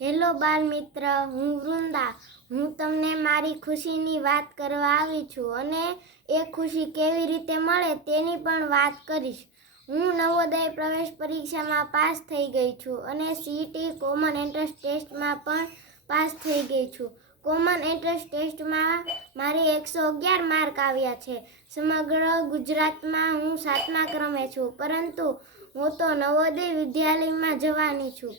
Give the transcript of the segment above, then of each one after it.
Hello બાળ મિત્ર, હું વૃંદા. હું તમને મારી ખુશીની વાત કરવા આવી છું અને એ ખુશી કેવી રીતે મળે તેની પણ વાત કરીશ. હું નવોદય પ્રવેશ પરીક્ષામાં પાસ થઈ ગઈ છું અને સીઈટી કોમન એન્ટ્રન્સ ટેસ્ટમાં પણ પાસ થઈ ગઈ છું. કોમન એન્ટ્રન્સ ટેસ્ટમાં મારે 111 માર્ક આવ્યા છે. સમગ્ર ગુજરાતમાં હું 7મા ક્રમે છું, પરંતુ હું તો નવોદય વિદ્યાલયમાં જવાની છું.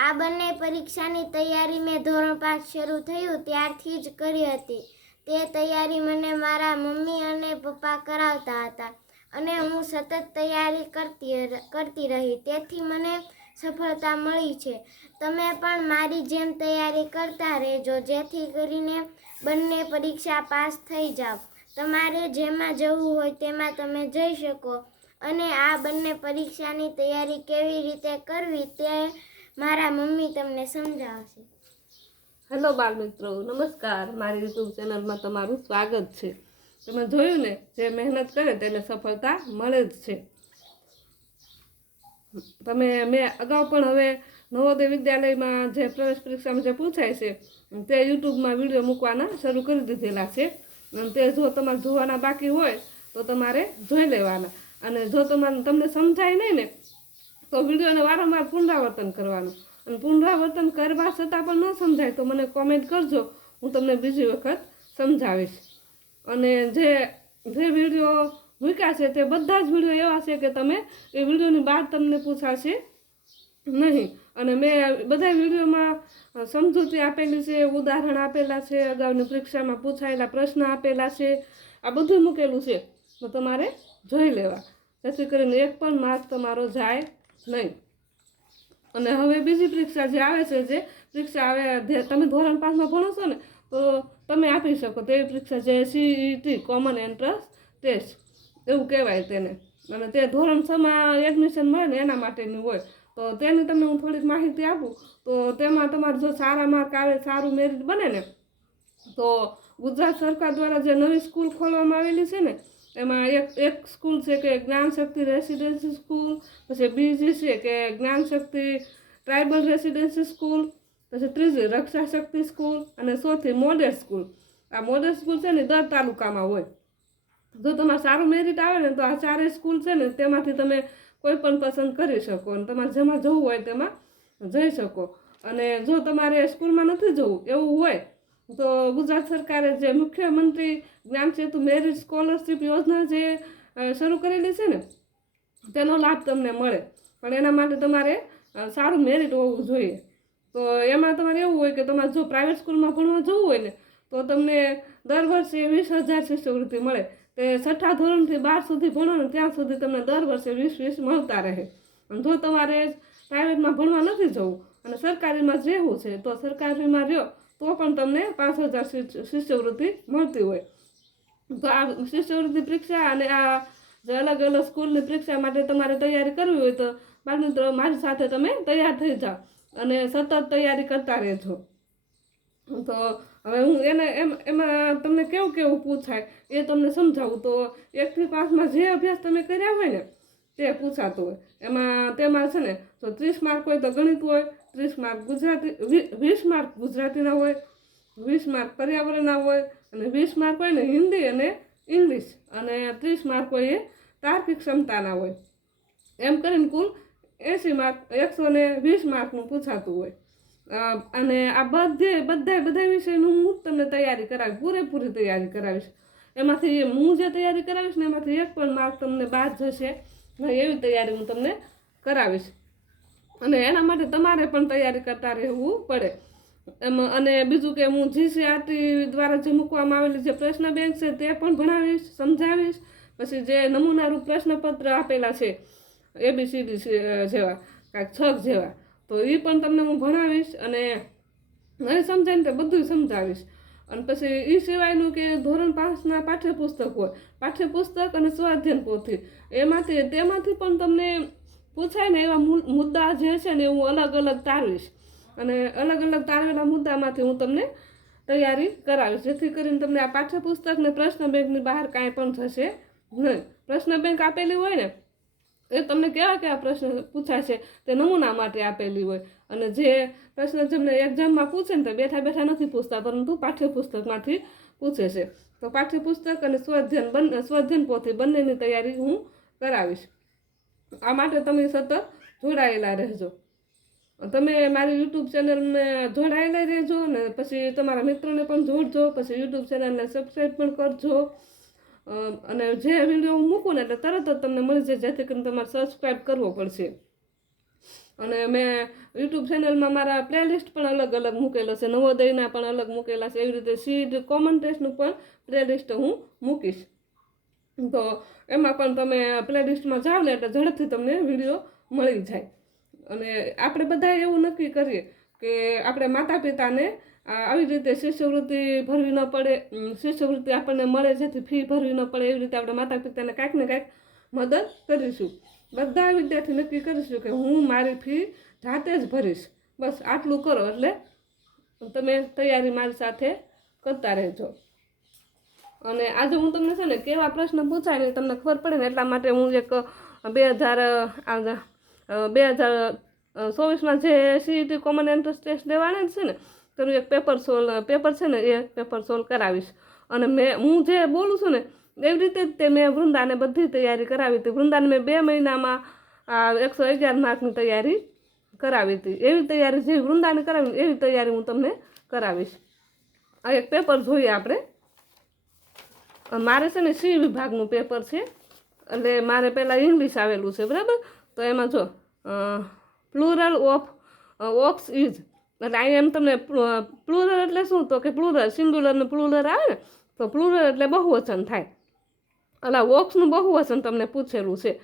આ બંને પરીક્ષાની તૈયારી મેં ધોરણ 5 શરૂ થયું ત્યારથી જ કરી હતી. તે તૈયારી મને મારા મમ્મી અને પપ્પા કરાવતા હતા અને હું સતત તૈયારી કરતી રહી. તેથી મને સફળતા મળી છે. તમે પણ મારી જેમ તૈયારી કરતા રહેજો, જેથી કરીને બંને પરીક્ષા પાસ થઈ જાઓ. તમારે જેમાં જવું હોય તેમાં તમે જઈ શકો અને આ બંને પરીક્ષાની તૈયારી કેવી રીતે કરવી તે મારા મમ્મી તમને સમજાવશે. હેલો બાળ મિત્રો, નમસ્કાર. મારી યુટ્યુબ ચેનલમાં તમારું સ્વાગત છે. તમે જોયું ને, જે મહેનત કરે તેને સફળતા મળે જ છે. મેં અગાઉ પણ હવે નવોદય વિદ્યાલયમાં જે પ્રવેશ પરીક્ષામાં જે પૂછાય છે તે યુટ્યુબમાં વિડીયો મૂકવાના શરૂ કરી દીધેલા છે. અને તે જો તમારે જોવાના બાકી હોય તો તમારે જોઈ લેવાના. અને જો તમને સમજાય નહીં ને તો વિડીયોને વારંવાર પુનરાવર્તન કરવાનું. અને પુનરાવર્તન કરવા છતાં પણ ન સમજાય તો મને કોમેન્ટ કરજો, હું તમને બીજી વખત સમજાવીશ. અને જે વિડીયો મૂક્યા છે તે બધા જ વિડીયો એવા છે કે તમે એ વિડીયોની બહાર તમને પૂછાશે નહીં. અને મેં બધા વિડીયોમાં સમજૂતી આપેલી છે, ઉદાહરણ આપેલા છે, અગાઉની પરીક્ષામાં પૂછાયેલા પ્રશ્ન આપેલા છે. આ બધું મૂકેલું છે તો તમારે જોઈ લેવા, જેથી કરીને એક પણ માર્ક તમારો જાય નહીં. અને હવે બીજી પરીક્ષા જે આવે છે, જે પરીક્ષા આવે તમે ધોરણ 5માં ભણો છો ને તો તમે આપી શકો તેવી પરીક્ષા જે સીઈટી કોમન એન્ટ્રન્સ ટેસ્ટ એવું કહેવાય તેને. અને તે ધોરણ 6માં એડમિશન મળે ને એના માટેની હોય. તો તેની તમને હું થોડીક માહિતી આપું તો તેમાં તમારે જો સારા માર્ક આવે, સારું મેરિટ બને ને તો ગુજરાત સરકાર દ્વારા જે નવી સ્કૂલ ખોલવામાં આવેલી છે ને એમાં એક સ્કૂલ છે કે જ્ઞાનશક્તિ રેસિડેન્સી સ્કૂલ, પછી બીજી છે કે જ્ઞાનશક્તિ ટ્રાઇબલ રેસિડેન્સી સ્કૂલ, પછી ત્રીજી રક્ષા શક્તિ સ્કૂલ અને ચોથી મોડેલ સ્કૂલ. આ મોડેલ સ્કૂલ છે ને દર તાલુકામાં હોય. જો તમારે સારું મેરિટ આવે ને તો આ ચારેય સ્કૂલ છે ને તેમાંથી તમે કોઈ પણ પસંદ કરી શકો અને તમારે જેમાં જવું હોય તેમાં જઈ શકો. અને જો તમારે સ્કૂલમાં નથી જવું એવું હોય તો ગુજરાત સરકારે જે મુખ્યમંત્રી જ્ઞાન સેતુ મેરિટ સ્કોલરશીપ યોજના જે શરૂ કરેલી છે ને તેનો લાભ તમને મળે. પણ એના માટે તમારે સારું મેરિટ હોવું જોઈએ. તો એમાં તમારે એવું હોય કે તમારે જો પ્રાઇવેટ સ્કૂલમાં ભણવા જવું હોય ને તો તમને દર વર્ષે 20,000 શિષ્યવૃત્તિ મળે. તે 6ઠા ધોરણથી 12 સુધી ભણો ને ત્યાં સુધી તમને દર વર્ષે 20 મળતા રહે. અને જો તમારે પ્રાઇવેટમાં ભણવા નથી જવું અને સરકારીમાં જ રહેવું છે તો સરકારીમાં રહ્યો તો પણ તમને 5,000 શિષ્યવૃત્તિ મળતી હોય. તો આ શિષ્યવૃત્તિ પરીક્ષા અને આ જે અલગ અલગ સ્કૂલની પરીક્ષા માટે તમારે તૈયારી કરવી હોય તો બાળમિત્રો મારી સાથે તમે તૈયાર થઈ જાઓ અને સતત તૈયારી કરતા રહેજો. તો હવે હું એમાં તમને કેવું પૂછાય એ તમને સમજાવું. તો 1 થી 5માં જે અભ્યાસ તમે કર્યા હોય ને તે પૂછાતો હોય. તેમાં છે ને તો 30 માર્ક હોય તો ગણિત હોય, 30 માર્ક ગુજરાતી, 20 માર્ક ગુજરાતીના હોય, 20 માર્ક પર્યાવરણના હોય અને 20 માર્ક હોય ને હિન્દી અને ઇંગ્લિશ, અને 30 માર્ક હોય એ તાર્કિક ક્ષમતાના હોય. એમ કરીને કુલ 80 માર્ક 120 માર્કનું પૂછાતું હોય. અને આ બધા વિષયનું હું તમને તૈયારી કરાવીશ, પૂરેપૂરી તૈયારી કરાવીશ. એમાંથી હું જે તૈયારી કરાવીશ ને એમાંથી એક પણ માર્ક તમને બાદ જશે એવી તૈયારી હું તમને કરાવીશ. અને એના માટે તમારે પણ તૈયારી કરતા રહેવું પડે. અને બીજું કે હું જીસીઆરટી દ્વારા જે મૂકવામાં આવેલી જે પ્રશ્ન બેંક છે તે પણ ભણાવીશ, સમજાવીશ. પછી જે નમૂનારૂપ પ્રશ્નપત્ર આપેલા છે ABCD જેવા, કાંઈક 6 જેવા, તો એ પણ તમને હું ભણાવીશ અને નહીં સમજાય ને તે બધું સમજાવીશ. અને પછી એ સિવાયનું કે ધોરણ 5ના પાઠ્યપુસ્તક હોય, પાઠ્યપુસ્તક અને સ્વાધ્યાયન પોથી તેમાંથી પણ તમને પૂછાય ને એવા મુદ્દા જે છે ને હું અલગ અલગ તારવીશ. અને અલગ અલગ તારવેલા મુદ્દામાંથી હું તમને તૈયારી કરાવીશ, જેથી કરીને તમને આ પાઠ્યપુસ્તક ને પ્રશ્ન બેંકની બહાર કાંઈ પણ થશે નહીં. પ્રશ્ન બેંક આપેલી હોય ને એ તમને કેવા પ્રશ્ન પૂછાય છે તે નમૂના માટે આપેલી હોય. અને જે પ્રશ્ન તમને એક્ઝામમાં પૂછે ને તો બેઠા બેઠા નથી પૂછતા, પરંતુ પાઠ્યપુસ્તકમાંથી પૂછે છે. તો પાઠ્યપુસ્તક અને સ્વાધ્યાયન પોથી બંનેની તૈયારી હું કરાવીશ. આ માટે તમે સતત જોડાયેલા રહેજો. તમે મારી યુટ્યુબ ચેનલને જોડાયેલા રહેજો ને પછી તમારા મિત્રોને પણ જોડજો. પછી યુટ્યુબ ચેનલને સબસ્ક્રાઈબ પણ કરજો. અને જે વિડીયો હું મૂકું ને એટલે તરત જ તમને મળી જાય, જેથી કરીને તમારે સબસ્ક્રાઈબ કરવો પડશે. અને મેં યુટ્યુબ ચેનલમાં મારા પ્લેલિસ્ટ પણ અલગ અલગ મૂકેલો છે, નવોદયના પણ અલગ મૂકેલા છે. એવી રીતે સીડ કોમન ટેસ્ટનું પણ પ્લેલિસ્ટ હું મૂકીશ. તો એમાં પણ તમે પ્લેલિસ્ટમાં જાઓ ને એટલે ઝડપથી તમને વિડીયો મળી જાય. અને આપણે બધા એવું નક્કી કરીએ કે આપણે માતા પિતાને આવી રીતે શિષ્યવૃત્તિ ભરવી ન પડે, શિષ્યવૃત્તિ આપણને મળે જેથી ફી ભરવી ન પડે, એવી રીતે આપણે માતા પિતાને કાંઈક ને કાંઈક મદદ કરીશું. બધા વિદ્યાર્થી નક્કી કરીશું કે હું મારી ફી જાતે જ ભરીશ. બસ આટલું કરો એટલે તમે તૈયારી મારી સાથે કરતા રહેજો. અને આજે હું તમને છે ને કેવા પ્રશ્ન પૂછાય ને તમને ખબર પડે ને એટલા માટે હું એક 2024માં જે CET કોમન એન્ટ્રન્સ ટેસ્ટ દેવાના છે ને તેનું એક પેપર છે ને એ પેપર સોલ્વ કરાવીશ. અને હું જે બોલું છું ને એવી રીતે જ તે મેં વૃંદાને બધી તૈયારી કરાવી હતી. વૃંદાને મેં 2 મહિનામાં 111 માર્કની તૈયારી કરાવી હતી. એવી તૈયારી જે વૃંદાને કરાવી એવી તૈયારી હું તમને કરાવીશ. આ એક પેપર જોઈએ આપણે. મારે છે ને C વિભાગનું પેપર છે, એટલે મારે પહેલાં ઇંગ્લિશ આવેલું છે, બરાબર. તો એમાં જો પ્લુરલ ઓફ ઓક્સ ઇઝ, એટલે અહીંયા એમ તમને પ્લુરલ એટલે શું, તો કે પ્લુરલ સિંગ્યુલર ને પ્લુરલ આવે ને, તો પ્લુરલ એટલે બહુવચન થાય. એટલે ઓક્સનું બહુવચન તમને પૂછેલું છે.